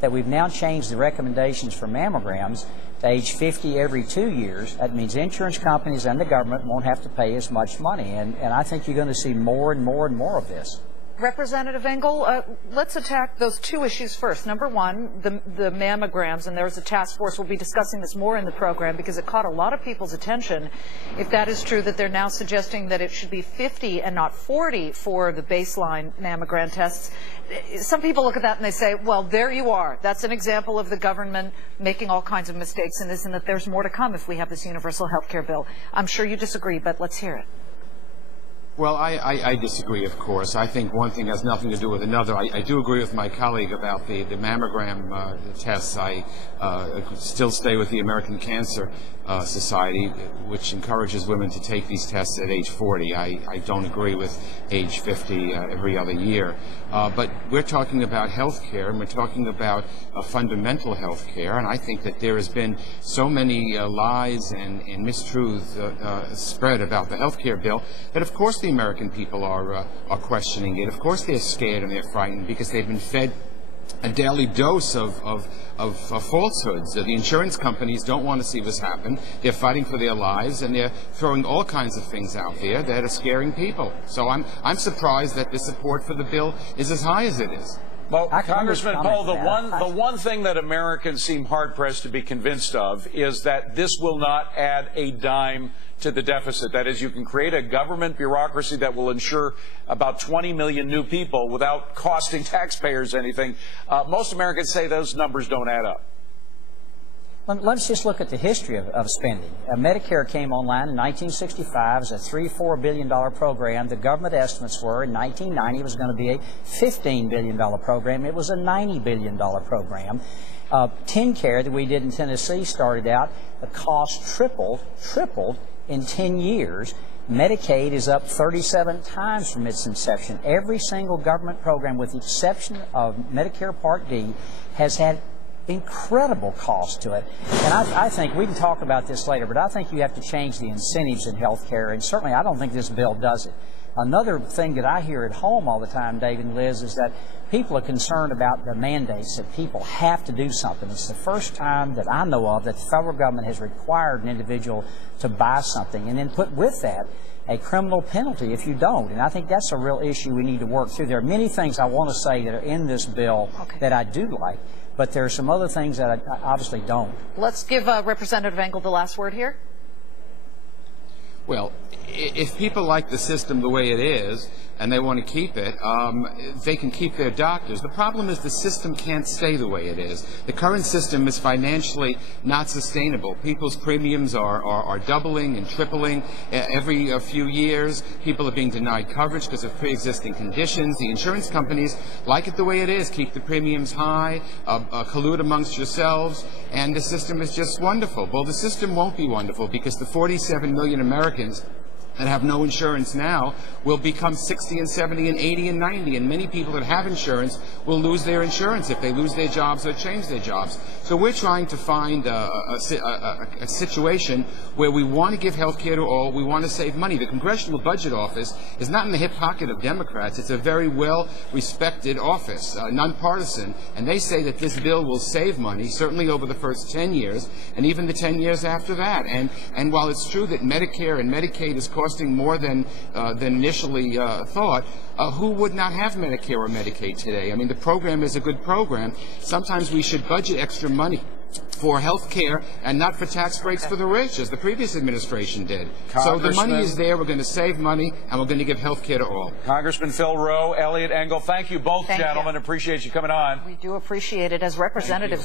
that we've now changed the recommendations for mammograms to age 50 every 2 years. That means insurance companies and the government won't have to pay as much money. And I think you're going to see more and more and more of this. Representative Engel, let's attack those two issues first. Number one, the mammograms, and there's a task force. We'll be discussing this more in the program because it caught a lot of people's attention. If that is true, that they're now suggesting that it should be 50 and not 40 for the baseline mammogram tests. Some people look at that and they say, well, there you are. That's an example of the government making all kinds of mistakes in this, and that there's more to come if we have this universal health care bill. I'm sure you disagree, but let's hear it. Well, I disagree, of course. I think one thing has nothing to do with another. I do agree with my colleague about the mammogram tests. I still stay with the American Cancer Society, which encourages women to take these tests at age 40. I don't agree with age 50 every other year. But we're talking about health care, and we're talking about fundamental health care, and I think that there has been so many lies and mistruths spread about the health care bill that, of course, the American people are questioning it. Of course they're scared and they're frightened because they've been fed a daily dose of falsehoods. The insurance companies don't want to see this happen. They're fighting for their lives, and they're throwing all kinds of things out there that are scaring people. So I'm surprised that the support for the bill is as high as it is. Well, Congressman Poe, the one thing that Americans seem hard-pressed to be convinced of is that this will not add a dime to the deficit. That is, you can create a government bureaucracy that will insure about 20 million new people without costing taxpayers anything. Most Americans say those numbers don't add up. Let's just look at the history of spending. Medicare came online in 1965 as a $3-4 billion program. The government estimates were in 1990 it was going to be a $15 billion program. It was a $90 billion program. TennCare that we did in Tennessee started out, the cost tripled in 10 years. Medicaid is up 37 times from its inception. Every single government program, with the exception of Medicare Part D, has had incredible cost to it. And I think we can talk about this later, but I think you have to change the incentives in health care, and certainly I don't think this bill does it. Another thing that I hear at home all the time, Dave and Liz, is that people are concerned about the mandates, that people have to do something. It's the first time that I know of that the federal government has required an individual to buy something and then put with that a criminal penalty if you don't. And I think that's a real issue we need to work through. There are many things I want to say that are in this bill that I do like, but there are some other things that I obviously don't. Let's give Representative Engel the last word here. Well, if people like the system the way it is and they want to keep it, they can keep their doctors. The problem is the system can't stay the way it is. The current system is financially not sustainable. People's premiums are doubling and tripling every few years. People are being denied coverage because of pre-existing conditions. The insurance companies like it the way it is, keep the premiums high, collude amongst yourselves, and the system is just wonderful. Well, the system won't be wonderful because the 47 million Americans that have no insurance now will become 60 and 70 and 80 and 90, and many people that have insurance will lose their insurance if they lose their jobs or change their jobs. So we're trying to find a situation where we want to give health care to all, we want to save money. The Congressional Budget Office is not in the hip pocket of Democrats. It's a very well-respected office, nonpartisan, and they say that this bill will save money, certainly over the first 10 years, and even the 10 years after that. And while it's true that Medicare and Medicaid is costing more than initially thought, who would not have Medicare or Medicaid today? I mean, the program is a good program. Sometimes we should budget extra money for health care and not for tax breaks for the rich, as the previous administration did. So the money is there. We're going to save money, and we're going to give health care to all. Congressman Phil Roe, Elliot Engel, thank you both, gentlemen. Appreciate you coming on. We do appreciate it as representatives.